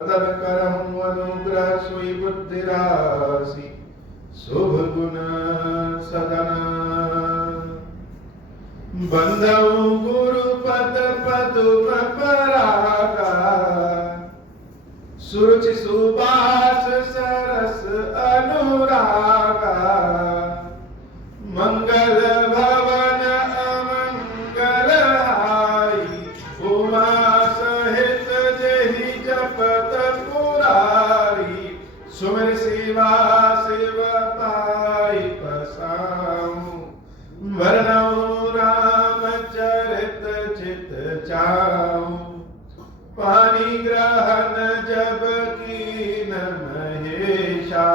सदन करहूँ अनुग्रह सुई बुद्धि राशि शुभ गुण सदन बंधु गुरु पद पदुम परागा सुरुचि सुबास सरस अनुरागा मंगल भवन अमंगल हाई उमा सहित जहि जपत पुरारी सुमिर शिवा शिव पाई पसाऊं वर्णौ राम चरित चित चाऊं पानी ग्रहण जब कीन महेशा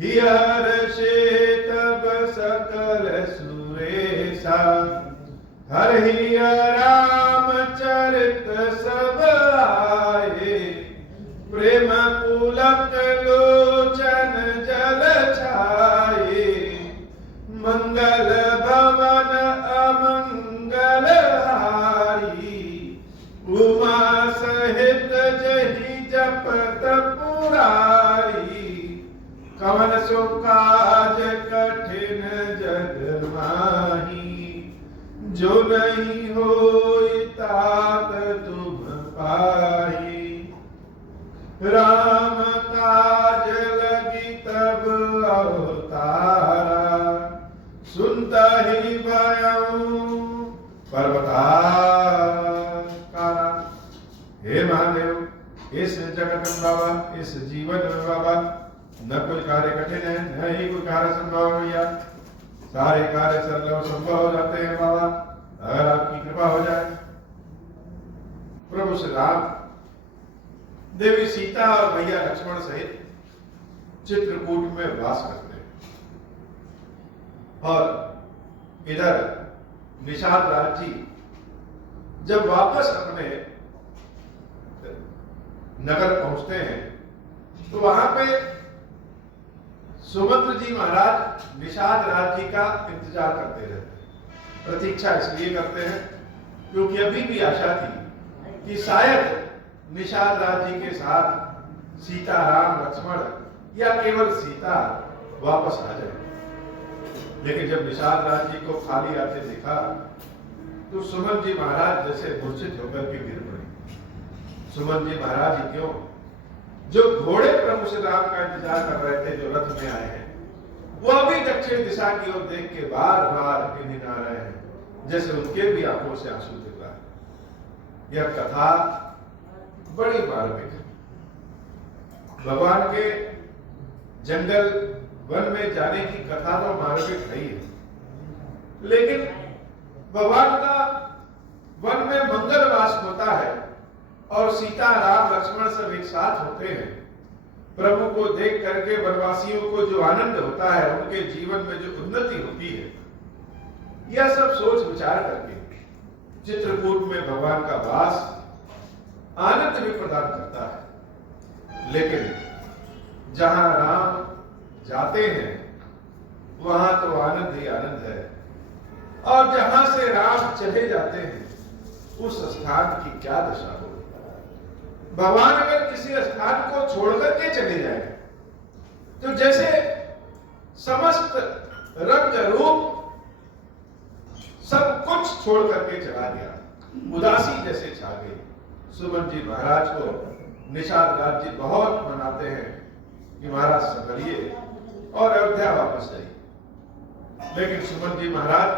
हियर से तब सकल सुरेशा हरि राम चरित सब आए प्रेम पुलक लोचन जल छाए मंगल भवन अमंगल हारी उमा सहित जहि जपत पुरारी कवन सो काज कठिन जग माही जो नहीं होई तात तुम पाही राम काज लगी तब अवतारा सुनता ही भयऊ पर्वताकारा। हे महादेव इस जगत में बाबा इस जीवन में बाबा न कोई कार्य कठिन है न ही कोई कार्य संभव है भैया सारे कार्य सरल और संभव हो जाते हैं बाबा अगर आपकी कृपा हो जाए। प्रभु श्री राम देवी सीता और भैया लक्ष्मण सहित चित्रकूट में वास करते हैं और इधर निषाद राज जी जब वापस अपने नगर पहुंचते हैं तो वहां पे सुभद्र जी महाराज निषाद राज जी का इंतजार करते रहते हैं। प्रतीक्षा इसलिए करते हैं क्योंकि अभी भी आशा थी कि शायद निषाद राज जी के साथ सीता राम लक्ष्मण या केवल सीता वापस आ जाए। लेकिन जब निषाद राज जी को खाली आते देखा तो सुमन जी महाराज जैसे मूर्छित होकर के गिर पड़े। सुमन जी महाराज ही क्यों जो घोड़े प्रभु श्री राम का इंतजार कर रहे थे जो रथ में आए हैं वो अभी दक्षिण दिशा की ओर देख के बार बार इन्हें आ रहे हैं जैसे उनके भी आंखों से आंसू गिर रहा है। यह कथा बड़ी मार्मिक है। भगवान के जंगल वन में जाने की कथा तो मार्मिक है ही है लेकिन भगवान का वन में मंगलवास होता है और सीता राम लक्ष्मण सब एक साथ होते हैं। प्रभु को देख करके वनवासियों को जो आनंद होता है उनके जीवन में जो उन्नति होती है यह सब सोच विचार करके चित्रकूट में भगवान का वास आनंद भी प्रदान करता है। लेकिन जहां राम जाते हैं वहां तो आनंद ही आनंद है और जहां से राम चले जाते हैं उस स्थान की क्या दशा हो। भगवान अगर किसी स्थान को छोड़कर के चले जाए तो जैसे समस्त रंग रूप सब कुछ छोड़ करके चला गया उदासी जैसे छा गई। सुमन जी महाराज को निषाद राज जी बहुत मनाते हैं कि महाराज संभलिए और अयोध्या वापस जाइए। लेकिन सुमन जी महाराज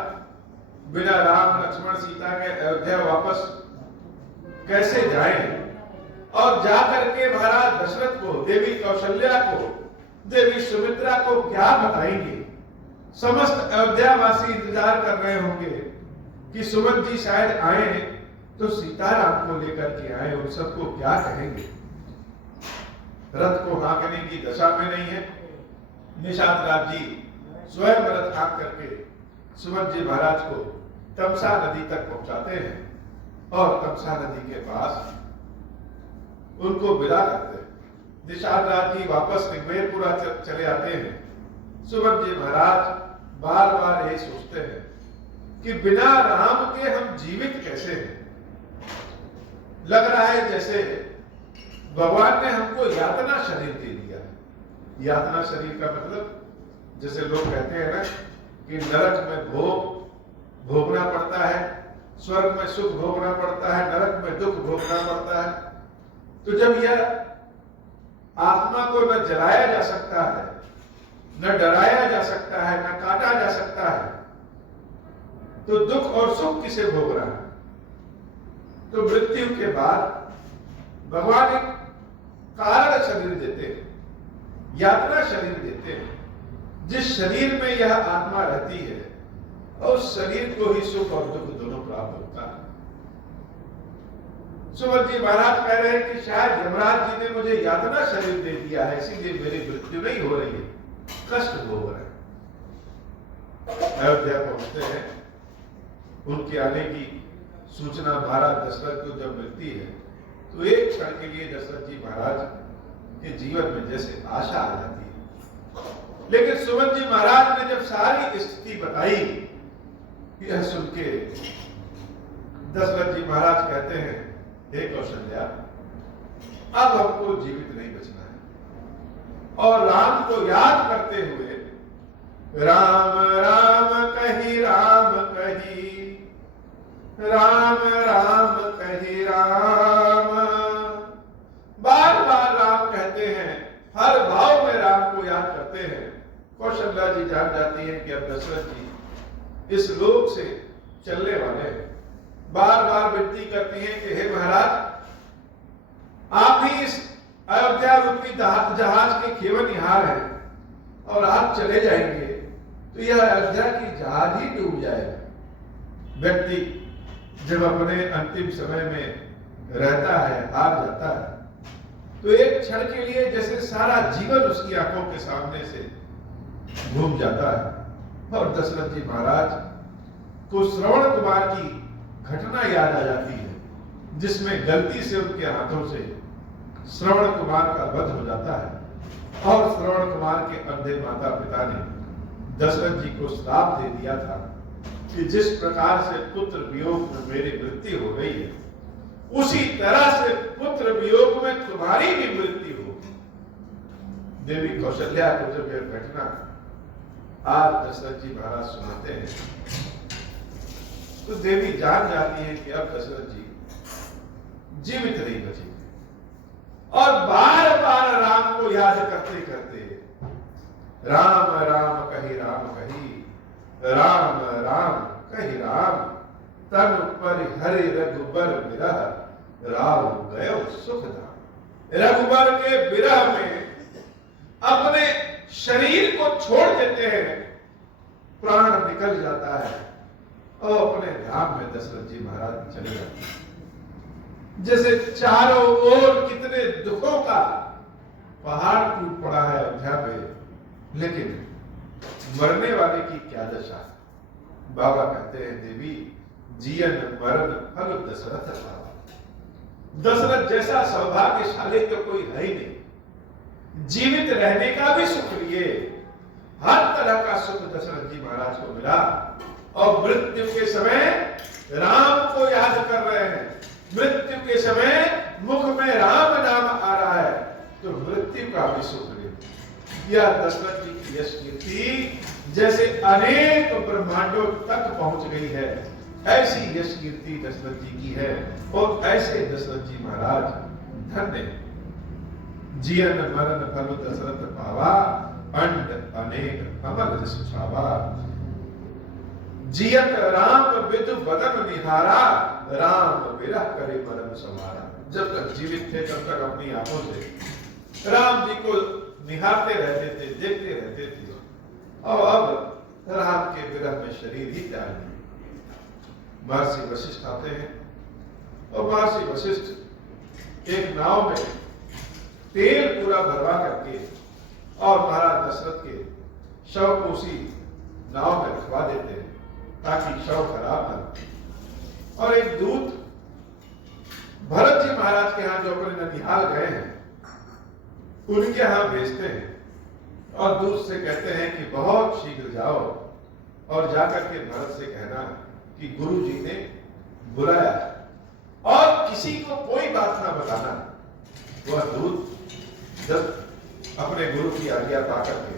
बिना राम लक्ष्मण सीता के अयोध्या वापस कैसे जाएं और जाकर के महाराज दशरथ को देवी कौशल्या को देवी सुमित्रा को क्या बताएंगे। समस्त अयोध्यावासी इंतजार कर रहे होंगे कि सुमन जी शायद आए तो सीताराम को लेकर के आए उन सबको क्या कहेंगे। रथ को हाँकने की दशा में नहीं है। निषाद राज जी स्वयं रथ हाँक करके सुमन जी महाराज को तमसा नदी तक पहुंचाते हैं और तमसा नदी के पास उनको विदा करते हैं। निषाद राज जी वापस ऋग्वेदपुरा चले आते हैं। सुमन जी महाराज बार बार यही सोचते हैं कि बिना राम के हम जीवित कैसे हैं। लग रहा है जैसे भगवान ने हमको यातना शरीर दे दिया है। यातना शरीर का मतलब जैसे लोग कहते हैं ना कि नरक में भोगना पड़ता है, स्वर्ग में सुख भोगना पड़ता है, नरक में दुख भोगना पड़ता है। तो जब यह आत्मा को न जलाया जा सकता है, न डराया जा सकता है, न काटा जा सकता है, तो दुख और सुख किसे भोग रहा है? तो मृत्यु के बाद भगवान एक कारण शरीर देते हैं, यातना शरीर देते हैं, जिस शरीर में यह आत्मा रहती है और उस शरीर को ही सुख और दुख दोनों प्राप्त होता है। सुमन जी महाराज कह रहे हैं कि शायद यमराज जी ने मुझे यातना शरीर दे दिया है, इसीलिए मेरी मृत्यु नहीं हो रही है, कष्ट भोग रहे हैं। अयोध्या पहुंचते हैं, उनके आने की सूचना महाराज दशरथ को जब मिलती है तो एक क्षण के लिए दशरथ जी महाराज के जीवन में जैसे आशा आ जाती है। लेकिन सुमन जी महाराज ने जब सारी स्थिति बताई, यह सुन के दशरथ जी महाराज कहते हैं, हे कौशल्या, अब हमको जीवित नहीं बचना है। और राम को याद करते हुए राम राम कही राम कही, राम राम कही राम, बार बार राम कहते हैं, हर भाव में राम को याद करते हैं। कौशल्या जी जान जाती हैं कि अब दशरथ जी इस लोक से चलने वाले हैं। बार बार विनती करती हैं कि हे महाराज, आप ही इस अयोध्या रूपी जहाज के केवनिहार हैं और आप चले जाएंगे तो यह अयोध्या की जहाज ही डूब जाएगा। व्यक्ति जब अपने अंतिम समय में रहता है, हार जाता है, तो एक क्षण के लिए जैसे सारा जीवन उसकी आंखों के सामने से घूम जाता है। और दशरथ जी महाराज को श्रवण कुमार की घटना याद आ जाती है, जिसमें गलती से उनके हाथों से श्रवण कुमार का वध हो जाता है। और श्रवण कुमार के अंधे माता पिता ने दशरथ जी को श्राप दे दिया था कि जिस प्रकार से पुत्र वियोग में मेरी मृत्यु हो गई है, उसी तरह से पुत्र वियोग में तुम्हारी भी मृत्यु होगी। देवी कौशल्या को जब यह घटना आज दशरथ जी महाराज सुनाते हैं तो देवी जान जाती है कि अब दशरथ जी जीवित नहीं बचेंगे। और बार बार राम को याद करते करते राम राम कही राम कही, राम राम कही राम, तन पर हरि रघुबर विरह, राम गयो सुखधाम। रघुबर के विरह में अपने शरीर को छोड़ देते हैं, प्राण निकल जाता है और अपने धाम में दशरथ जी महाराज चले जाते हैं। जैसे चारों ओर कितने दुखों का पहाड़ टूट पड़ा है अयोध्या पे, लेकिन मरने वाले की क्या दशा है। बाबा कहते हैं, देवी जीवन मरण फल दशरथ बाबा। दशरथ जैसा सौभाग्यशाली तो कोई है ही नहीं। जीवित रहने का भी सुख लिए, हर तरह का सुख दशरथ जी महाराज को मिला। और मृत्यु के समय राम को याद कर रहे हैं, मृत्यु के समय मुख में राम नाम आ रहा है, तो मृत्यु का भी सुख ले। यह दशरथ जी की यश कीर्ति जैसे अनेक ब्रह्मांडों तक पहुंच गई है, ऐसी यश कीर्ति दशरथ जी की है। और ऐसे दशरथ जी महाराज धन्य। जीवन मरण फल दशरथ पावा, अंड अनेक अमर जस छावा। जियत राम विदु बदन निहारा, राम विरह करे परम समारा। जब तक जीवित थे तब तक अपनी आंखों से राम जी को निहारते रहते थे, देखते रहते थे। और अब राम के विरह में शरीर ही त्याग दिए। महर्षि वशिष्ठ आते हैं और महर्षि वशिष्ठ एक नाव में तेल पूरा भरवा करके और महाराज दशरथ के शव को उसी नाव में रखवा देते हैं ताकि शव खराब न हो। और एक दूत भरत जी महाराज के यहाँ जो अपने ननिहाल गए हैं उनके यहाँ भेजते हैं और दूत से कहते हैं कि बहुत शीघ्र जाओ और जाकर के भरत से कहना कि गुरु जी ने बुलाया और किसी को कोई बात ना बताना। वह दूत जब अपने गुरु की आज्ञा पाकर के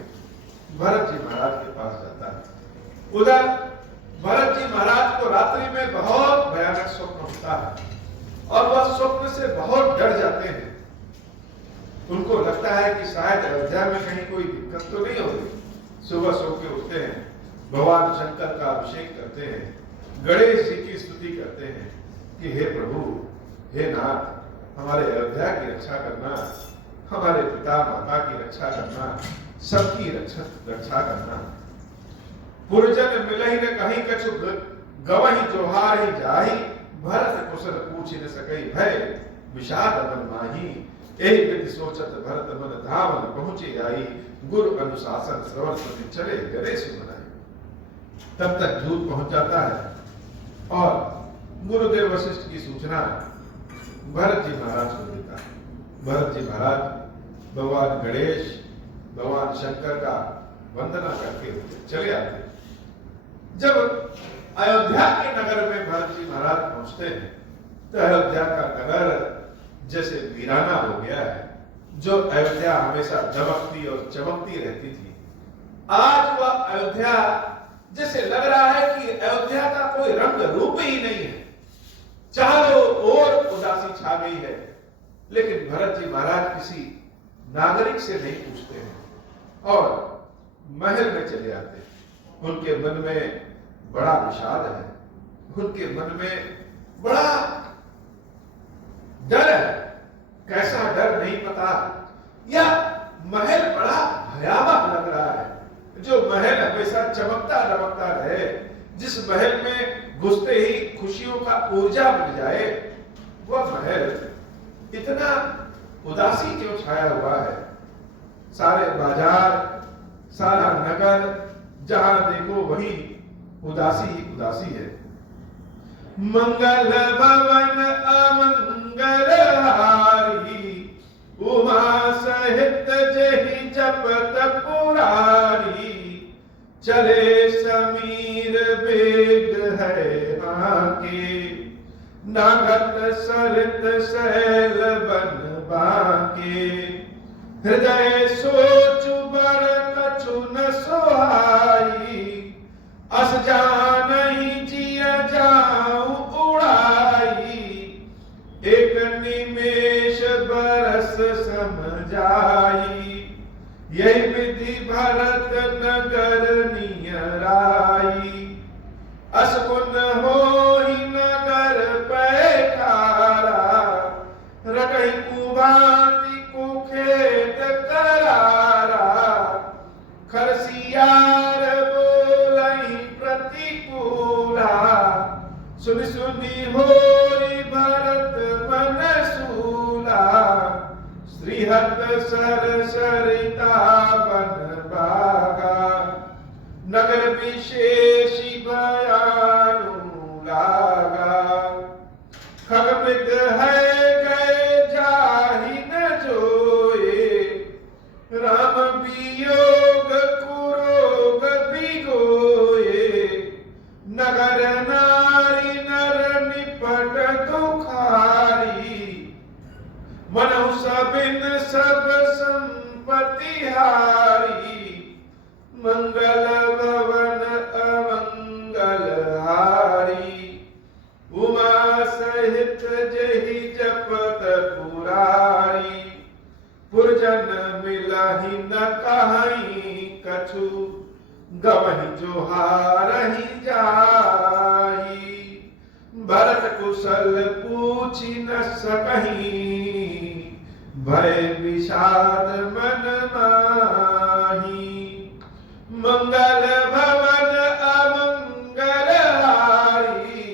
भरत जी महाराज के पास जाता है। उधर भरत जी महाराज को रात्रि में बहुत भयानक स्वप्न होता है और वह स्वप्न से बहुत डर जाते हैं। उनको लगता है कि शायद अयोध्या में कहीं कोई दिक्कत तो नहीं होगी। सुबह सो के उठते हैं, भगवान शंकर का अभिषेक करते हैं, गणेश जी की स्तुति करते हैं कि हे प्रभु, हे नाथ, हमारे अयोध्या की रक्षा करना, हमारे पिता माता की रक्षा करना, सबकी रक्षा करना। पुरजन मिलहि न कहीं कछु गवहि जोहार ही जाहि, भरत कुशल पूछ न सकई भय विषाद मन माही। यही विधि सोचत भरत मन धाम पहुंचे आई, गुरु अनुशासन श्रवण सुनि चले गणेश मनाई। तब तक दूत पहुंच जाता है और गुरुदेव वशिष्ठ की सूचना भरत जी महाराज को देता है। भरत जी महाराज भगवान गणेश, भगवान शंकर का वंदना करके चले आते। जब अयोध्या के नगर में भरत जी महाराज पहुंचते हैं तो अयोध्या का नगर जैसे वीराना हो गया है। जो अयोध्या हमेशा दमकती और चमकती रहती थी, आज वह अयोध्या जैसे लग रहा है कि अयोध्या का कोई रंग रूप ही नहीं है। चारों ओर उदासी छा गई है। लेकिन भरत जी महाराज किसी नागरिक से नहीं पूछते हैं और महल में चले आते हैं। उनके मन में बड़ा विषाद है, उनके मन में बड़ा डर है। कैसा डर नहीं पता, यह महल बड़ा भयावह लग रहा है। जो महल हमेशा चमकता दमकता रहे, जिस महल में घुसते ही खुशियों का ऊर्जा मिल जाए, वह महल इतना उदासी क्यों छाया हुआ है। सारे बाजार, सारा नगर, जहां देखो वही उदासी ही उदासी है। मंगल भवन अमंगल हारी, उमा सहित जहि जपत पुरारी। चले समीर वेग है आके, नागत सरित सैल बन बाके। हृदय सोच बर कछु न सोहाई, अस जानहि जिया जाऊं उड़ाई। एक निमेष बरस समझाई, यही विधि भरत नगर नियराई। अस पुन होहि नगर पैठारा, रखहि कुभांति कुखेत करारा। खरसियार बोलहि प्रतिकूला, सुनि सुनि होरि भरत मन सूला। श्रीहत सर सरिता बन बागा, नगर विशेषी भयानु लागा। खगमृग है गए जाहि न जोए, राम वियोग कुरोग बिगोए। नगर नारी नर निपट दुखारी, मनहु सबिन सब संपत्ति हारी। मंगल भवन अमंगल हारी, उमा सहित जहि जपत पुरारी। पुरजन मिलहि न कहीं कछु, गवहि जोहारहि जाहि। भरत कुशल पूछि न सकहीं, भय विषाद मन माही। मंगल भवन अमंगल हारी,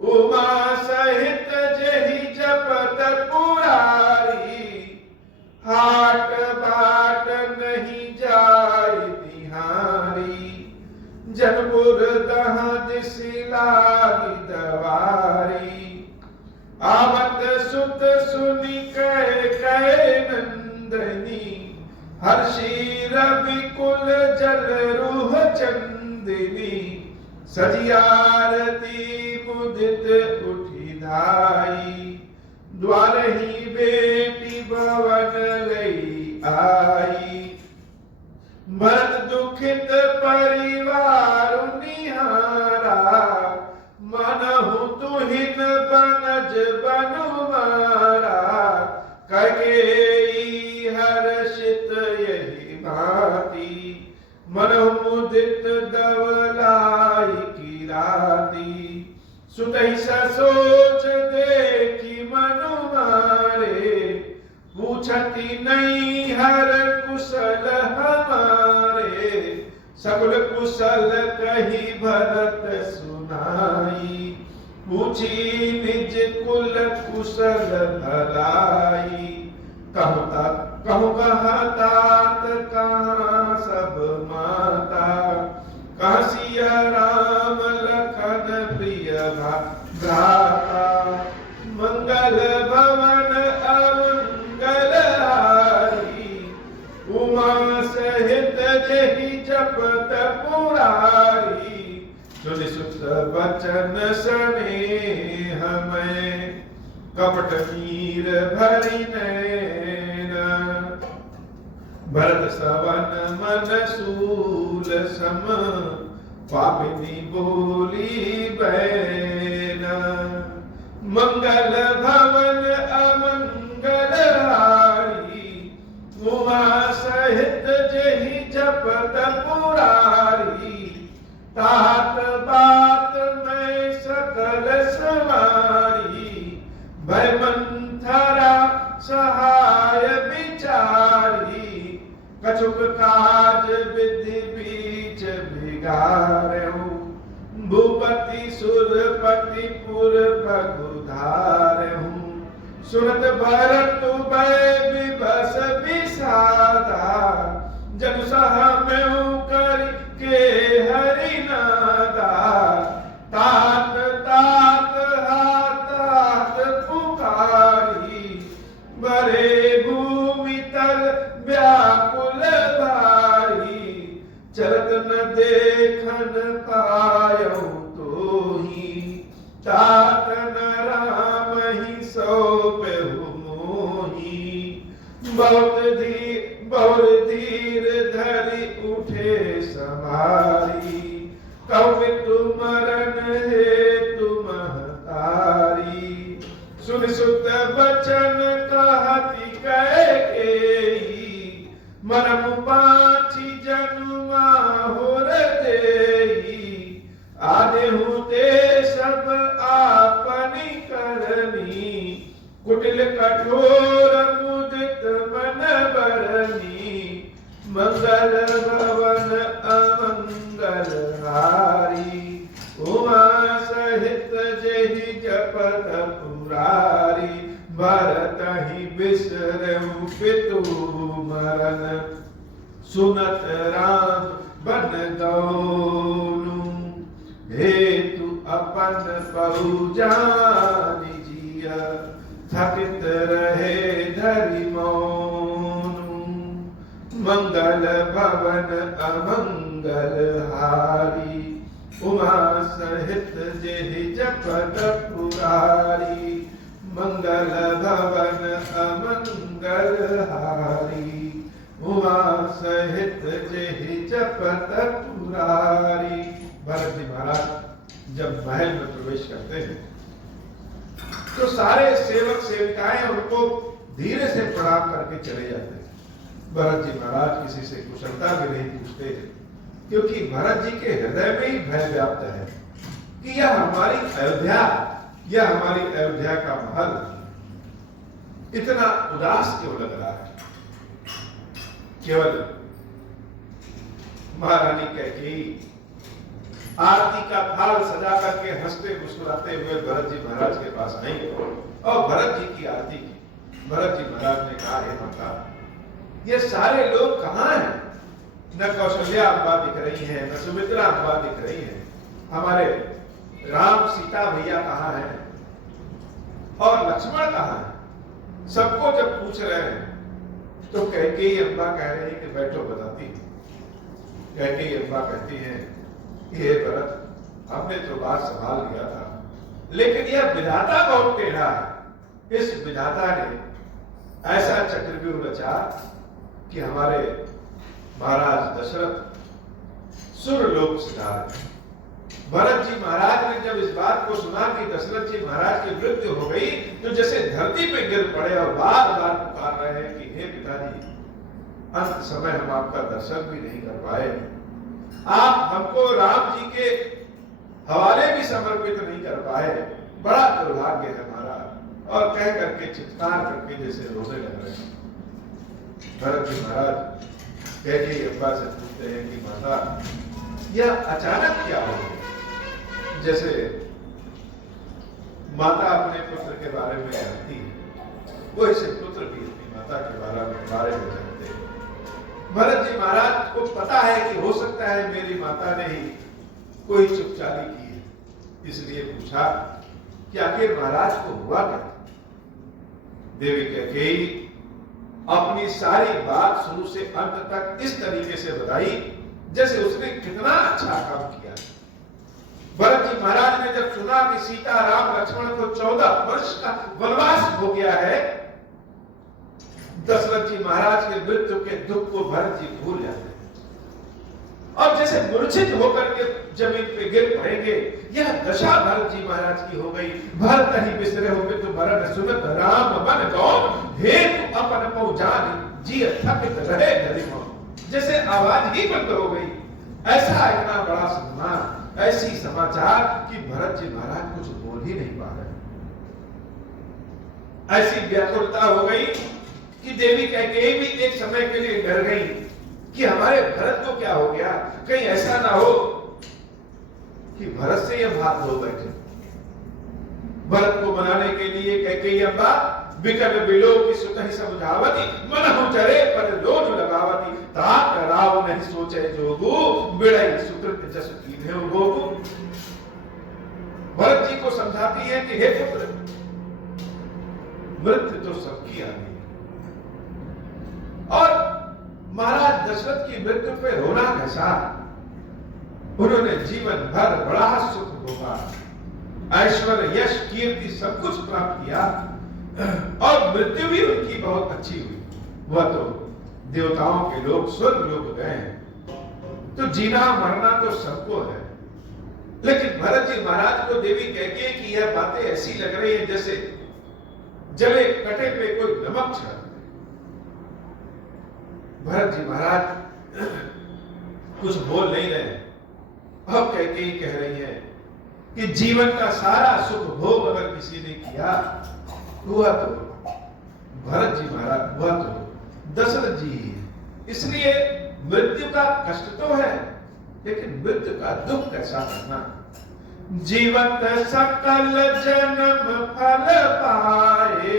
उमा सहित जहि जपत पुरारी। हाट बाट नहीं जाय निहारी, जनपुर दहज सिलानी दवारी। आवत सुत सुनि कै नंदनी, हर्षी रवि कुल जल रूह चंदिनी। सजियारती मुदित उठी धाई, द्वार ही बेटी भवन लई आई। भरत दुखित परिवार निहारा, मनहु तुहिन बनज बनु मारा। कैकेयी हर्षित यही भांति, मनहु मुदित दवलाई की राती। सुतहि ससोच देखी मनु मारे, पूछती नहीं हर कुशल हमारे। सकुल कुशल कही भरत सुनाई, पूछी निज कुल कुशल भलाई। कहूँ कहाँ तात कहाँ सब माता, कहाँ सिया राम लखन प्रिय भ्राता। मंगल भवन अमंगल हारी, उमा सहित जेहि जपत पुरारी। सुनि सुत बचन स्नेह में, कपट नीर भरि नैन। भरत सवन मन सूल सम, पापिनी बोली बैन। मंगल भवन अमंगल हारी, उमा सहित जेहि जपत पुरारी। तात बात में सकल सवारी, भय मंथरा सहाय विचारी। कछुक काज विधि बीच बिगारहु, भूपति सुरपति पुर पगुधारहु। सुनत भरत भय विभस विषादा, जनु सहमेउ कर के हरि नादा। तात तात हातात पुकारी, बरे भूमि तल व्याकुल भारी। चलत न देखन पायौ तोहि, तात न राम ही सौंपहु मोहि। बहुत धीर धरि उठे सवारी, कहु तुम मरण हेतु महतारी। सुन सुत बचन कहती कैकेयी, मरम पाछी जनुमा होर देई। आदेहु ते सब आपनी करनी, कुटिल कठोर मुदित मन बरनी। मंगल भवन अमंगल हारी, उमा सहित जेहि जपत पुरारी। भरत ही बिसरहु पितु मरण, सुनत राम बन गौनु। हेतु अपन पहु जानि जिया, थकित रहे धरि मौनु। मंगल भवन अमंगल हारी, उमा सहित जेहि जपत पुरारी। मंगल भवन अमंगल हारी, उमा सहित जेहि जपत पुरारी। भरत जी महाराज जब महल में प्रवेश करते हैं तो सारे सेवक सेविकाएं उनको धीरे से प्रणाम करके चले जाते हैं। भरत जी महाराज किसी से कुशलता भी नहीं पूछते हैं, क्योंकि भरत जी के हृदय में ही भय व्याप्त है कि यह हमारी अयोध्या का महल इतना उदास क्यों लग रहा है। केवल महारानी कैकेयी आरती का थाल सजा करके हंसते मुस्कुराते हुए भरत जी महाराज के पास नहीं, और भरत जी की आरती की। भरत जी महाराज ने कहा, हे माता, ये सारे लोग कहां हैं? न कौशल्या अम्बा दिख रही है, न सुमित्रा अम्बा दिख रही है। हमारे राम सीता भैया कहां हैं और लक्ष्मण कहां है? सबको जब पूछ रहे हैं तो कैकेयी अम्बा कह रही है कि बैठो बताती है। कैकेयी अम्बा कहती है, हे भरत, हमने तो बात संभाल लिया था, लेकिन यह विधाता बहुत टेढ़ा है। इस विधाता ने ऐसा चक्रव्यूह रचा कि हमारे महाराज दशरथ सुरलोक सिधारे। भरत जी महाराज ने जब इस बात को सुना कि दशरथ जी महाराज की मृत्यु हो गई, तो जैसे धरती पे गिर पड़े और बार बार पुकार रहे हैं कि हे पिताजी, अंत समय हम आपका दर्शन भी नहीं कर पाए, आप हमको राम जी के हवाले भी समर्पित नहीं कर पाए, बड़ा दुर्भाग्य है हमारा। और कह करके चित्कार करके जैसे रोने लग रहे हैं। भरत जी महाराज कैकेयी अम्बा से पूछते हैं कि माता, यह अचानक क्या हो गया? जैसे माता अपने पुत्र के बारे में जानती है, वो ऐसे पुत्र भी अपनी माता के बारे में जानते हैं। भरत जी महाराज को पता है कि हो सकता है मेरी माता ने ही कोई चुपचाली की है, इसलिए पूछा कि आखिर महाराज को हुआ क्या? देवी कैकेयी अपनी सारी बात शुरू से अंत तक इस तरीके से बताई जैसे उसने कितना अच्छा काम किया। भरत जी महाराज ने जब सुना कि सीता राम लक्ष्मण को 14 वर्ष का वनवास हो गया है, दशरथ जी महाराज के मृत्यु के दुख को भरत जी भूल जाते हैं और जैसे मूर्छित होकर के जमीन पे गिर पड़ेंगे। यह दशा भरत जी महाराज की हो गई। भरत ही बिसरे होगे तो भरत सुनत राम मन गौन हे अपन पहुंचान जी थकित रहे गरिमा। जैसे आवाज ही बंद हो गई। ऐसा इतना बड़ा सम्मान, ऐसी समाचार कि भरत जी महाराज कुछ बोल ही नहीं पा रहे। ऐसी व्याकुलता हो गई कि देवी कैकेयी भी एक समय के लिए डर गई कि हमारे भरत को क्या हो गया, कहीं ऐसा ना हो कि भरत से यह बात हो बैठे। भरत को मनाने के लिए कैकेयी अम्बा विकट बिलो की सुतहि समझावती, मनहु चरे पर लोन लगावती, तात राव नहीं सोचे जोगु, बिड़ई सुकृत जस कीन्हे गोगु। भरत जी को समझाती है कि हे पुत्र, मृत्यु तो सबकी आनी है और महाराज दशरथ की मृत्यु पे रोना कैसा? उन्होंने जीवन भर बड़ा सुख भोगा, ऐश्वर्य यश कीर्ति सब कुछ प्राप्त किया और मृत्यु भी उनकी बहुत अच्छी हुई। वह तो देवताओं के लोग स्वर्ग लोग गए, तो जीना मरना तो सबको है। लेकिन भरत जी महाराज को देवी कैकेयी की यह बातें ऐसी लग रही है जैसे जले कटे पे कोई नमक छिड़क। भरत जी महाराज कुछ बोल नहीं रहे। अब कैकेयी कह रही है कि जीवन का सारा सुख भोग अगर किसी ने किया हुआ तो भरत जी महाराज, हुआ तो दशरथ जी ही है। इसलिए मृत्यु का कष्ट तो है, लेकिन मृत्यु का दुख कैसा करना। जीवत सकल जन्म फल पाए,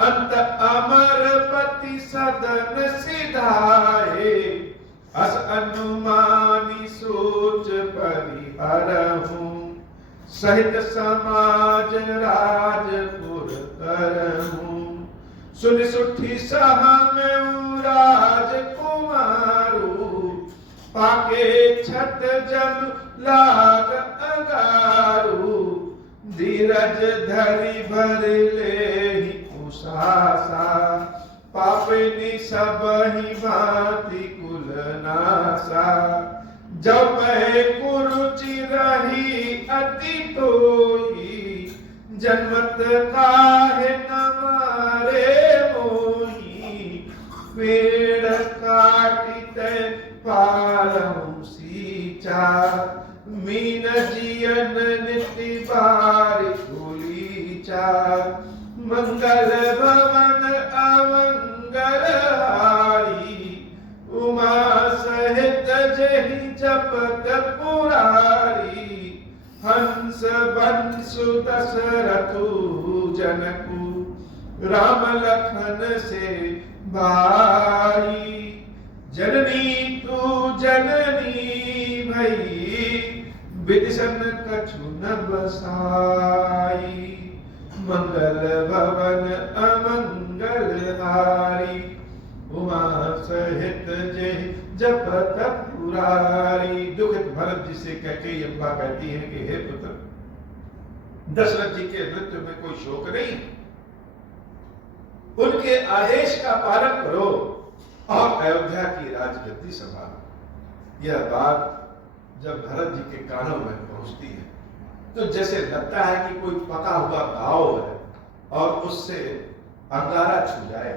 अंत अमर पति सदन सिधाए, अस अनुमानी सोच परिहरहूं, सहित समाज राजपुर करहूं, सुन सुठी सहम राजकुमारू, पाके छत जन लाग अगारू, धीरज धरि भर ले उषासा, पापिनी सबहि भांति कुल नासा, जब कुरुचि रही अति तोही, जन्मत काहे न मारे मोही, पेड़ काटिते पालहु सींचा, मीन जियन निति बारि धूलीचा, मंगल भवन अमंगल हारी, उमा सहित जहि जपत पुरारी, हंस बंसु दशरथु जनकु, राम लखन से भाई, जननी तू जननी भई, विदिशन कछु न बसाई, मंगल भवन अमंगल हारी, उमा सहित जय जपत पुरारी। दुखित भरत जी से कैकेयी अम्बा कहती है कि हे पुत्र, दशरथ जी के मृत्यु में कोई शोक नहीं, उनके आदेश का पालन करो और अयोध्या की राजगद्दी संभालो। यह बात जब भरत जी के कानों में पहुंचती है तो जैसे लगता है कि कोई पका हुआ घाव है और उससे अंगारा छू जाए,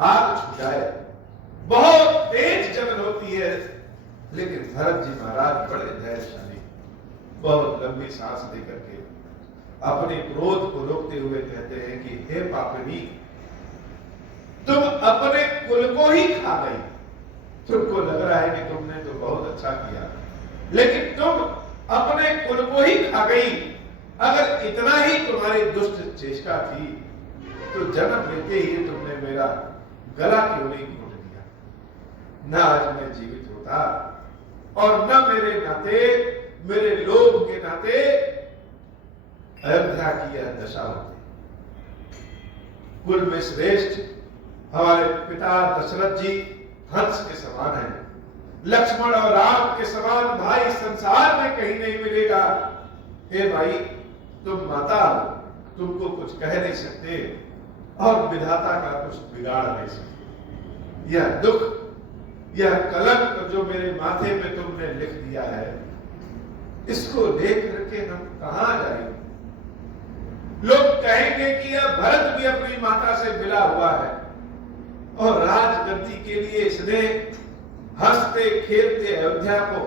आग छू जाए, बहुत तेज जलन होती है। लेकिन भरत जी महाराज बड़े धैर्यशाली, बहुत लंबी सांस लेकर के अपने क्रोध को रोकते हुए कहते हैं कि हे पापिनी, तुम अपने कुल को ही खा गई। तुमको लग रहा है कि तुमने तो बहुत अच्छा किया, लेकिन तुम अपने कुल को ही खा गई। अगर इतना ही तुम्हारी दुष्ट चेष्टा थी तो जन्म लेते ही तुमने मेरा गला क्यों नहीं घोट दिया? न आज मैं जीवित होता और न मेरे नाते, मेरे लोभ के नाते अयोध्या की यह दशा होती। कुल में श्रेष्ठ हमारे पिता दशरथ जी हंस के समान हैं। लक्ष्मण और राम के समान भाई संसार में कहीं नहीं मिलेगा। हे भाई, तुम माता हो, तुमको कुछ कह नहीं सकते और विधाता का कुछ बिगाड़ नहीं सकते। यह दुख, यह कलंक जो मेरे माथे में तुमने लिख दिया है, इसको देख करके हम कहां जाएंगे? लोग कहेंगे कि यह भरत भी अपनी माता से मिला हुआ है और राजगद्दी के लिए इसने हंसते खेलते अयोध्या को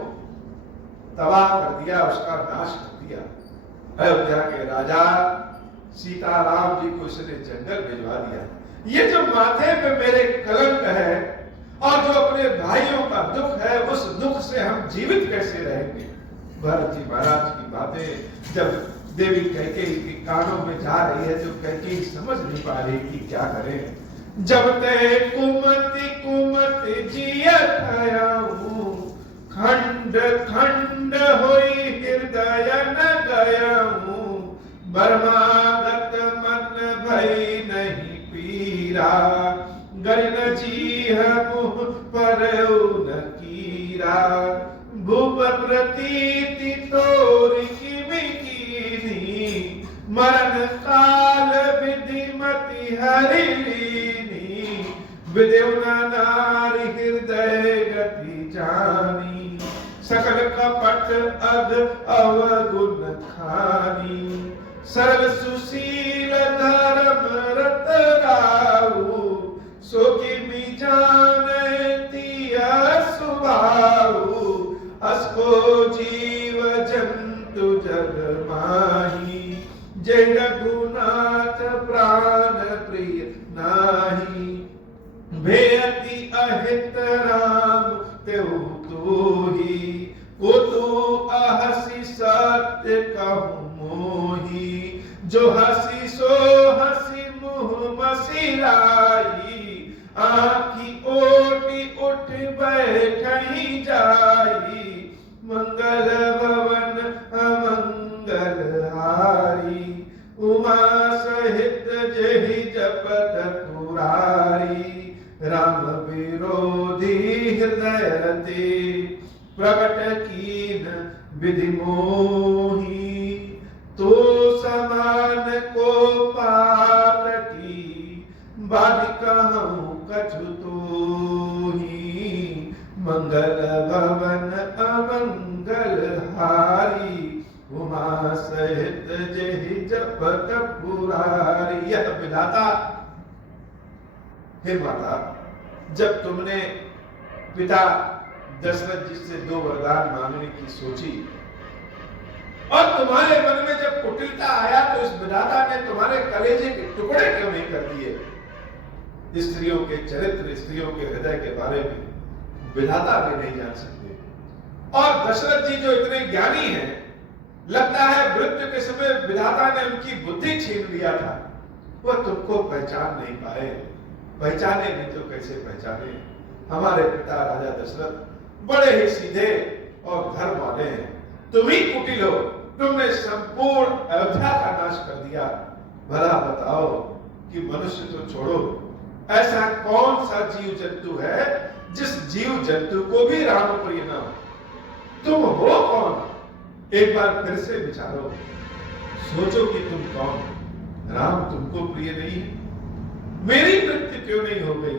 तबाह कर दिया, उसका नाश कर दिया। अयोध्या के राजा सीताराम जी को इसने जंगल भिजवा दिया। ये जो माथे पे मेरे कलंक है और जो अपने भाइयों का दुख है, उस दुख से हम जीवित कैसे रहेंगे? भरत जी महाराज की बातें जब देवी कैकेयी के कानों में जा रही है तो कैकेयी समझ नहीं पा रही कि क्या करें। जब ते कुमति कुमति जियत आऊं, खंड खंड होई हृदय न गयाऊं, बर्मागत मन भई नहीं पीरा, गरिन जीह मुह पर न कीरा, भूप प्रतीति तोर किमि कीनी, मरण काल विधिमति हरि लीनी, विदेवना नारी हृदय गति जानी, सकल कपट अग अवगुण खानी, सरल सुशील धर्म रत राऊ, सो किमि जानती असुभाऊ, असको जीव जंतु जग माही, जय रघुनाथ प्राण प्रिय नाही, भेयति अहित राम तेहु तोही, को तो अहसि सत्य कहूँ मोही, जो हसी सो हसी मुँह मसिलाई, आँखी ओटी उठ बैठई जाई, मंगल भवन अमंगल हारी, उमा सहित जेहि जपत पुरारी, राम विरोधी हृदय ते प्रकट कीन विधि मोही, तो समान को पातकी, बाधि कहूँ कछु तोही, मंगल भवन अमंगल हारी, उमा सहित जेहि जपत पुरारी। यह विधाता, हे माता, जब तुमने पिता दशरथ जी से 2 वरदान मांगने की सोची और तुम्हारे मन में जब कुटिलता आया तो इस विधाता ने तुम्हारे कलेजे के टुकड़े क्यों नहीं कर दिए? स्त्रियों के चरित्र, स्त्रियों के हृदय के बारे में विधाता भी नहीं जान सकते। और दशरथ जी जो इतने ज्ञानी हैं, लगता है मृत्यु के समय विधाता ने उनकी बुद्धि छीन लिया था, वह तुमको पहचान नहीं पाए। पहचाने नहीं तो कैसे पहचाने? हमारे पिता राजा दशरथ बड़े ही सीधे और धर्म वाले हैं, तुम ही कुटिल हो, तुमने संपूर्ण अयोध्या का नाश कर दिया। भला बताओ कि मनुष्य तो छोड़ो, ऐसा कौन सा जीव जंतु है जिस जीव जंतु को भी राम प्रिय न हो? तुम हो कौन? एक बार फिर से विचारो, सोचो कि तुम कौन? राम तुमको प्रिय नहीं है, मेरी मृत्यु क्यों नहीं हो गई।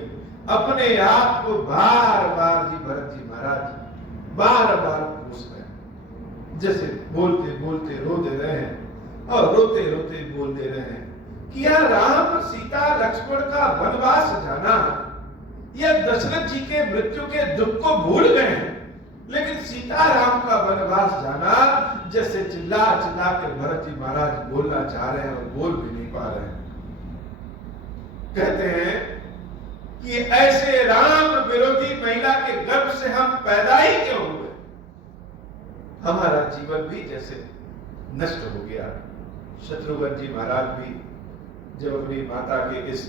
अपने आप को बार बार जी भरत जी महाराज बार बार पूछ रहे हैं, जैसे बोलते बोलते रो दे रहे हैं और रोते रोते बोल दे रहे हैं कि यह राम सीता लक्ष्मण का वनवास जाना, यह दशरथ जी के मृत्यु के दुख को भूल गए हैं, लेकिन सीताराम का वनवास जाना जैसे चिल्ला चिल्ला के भरत जी महाराज बोलना चाह रहे हैं और बोल भी नहीं पा रहे हैं। कहते हैं कि ऐसे राम विरोधी महिला के गर्भ से हम पैदा ही क्यों हुए। हमारा जीवन भी जैसे नष्ट हो गया। शत्रुघ्न जी महाराज भी जब अपनी माता के इस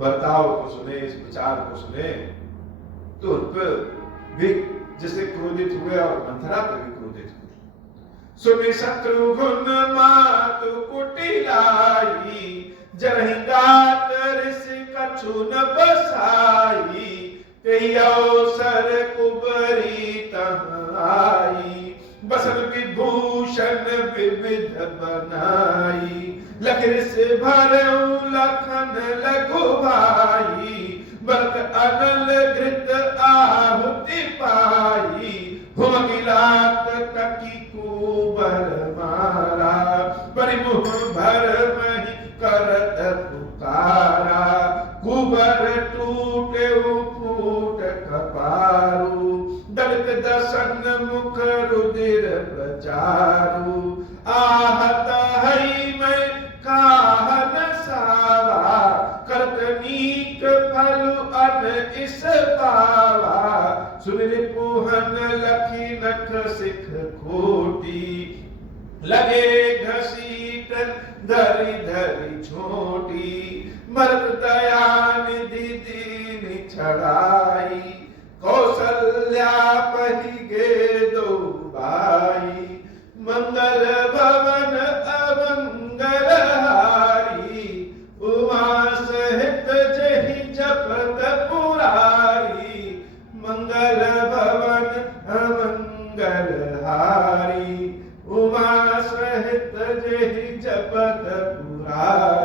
बर्ताव को सुने, इस विचार को सुने, तो उन पर भी जैसे क्रोधित हुए और मंथरा पर भी क्रोधित हुए। सुने शत्रुघ्न मातु कुटिलाई, जरहि गात ऋष कछु न बसाई, कही अवसर कुबरी तह आई, बसन विभूषण विविध बनाई, लख ऋष भरऊ लखन लघु भाई, भरत अनल घृत आहुति पाई, हुम गिलात ककी कुबर मारा, परिमुह भर मही करत पुकारा, कुबर टूटे फूट कपारू, दलित दसन मुख रुधिर प्रचारू, आहत हई मैं काहन सावा, करत नीक फल अन इस पावा, सुन रिपुहन लखी नख सिख खोटी, लगे घसीटन धरी धरी छोटी, मरत दया निधि दीन छड़ाई, कौशल्या पही गे दो भाई, मंगल भवन अमंगल हारी, उमा सहित जहि जपत पुरारी, मंगल भवन अमंगल हारी, उमा सहित जहि जपत पुरारी।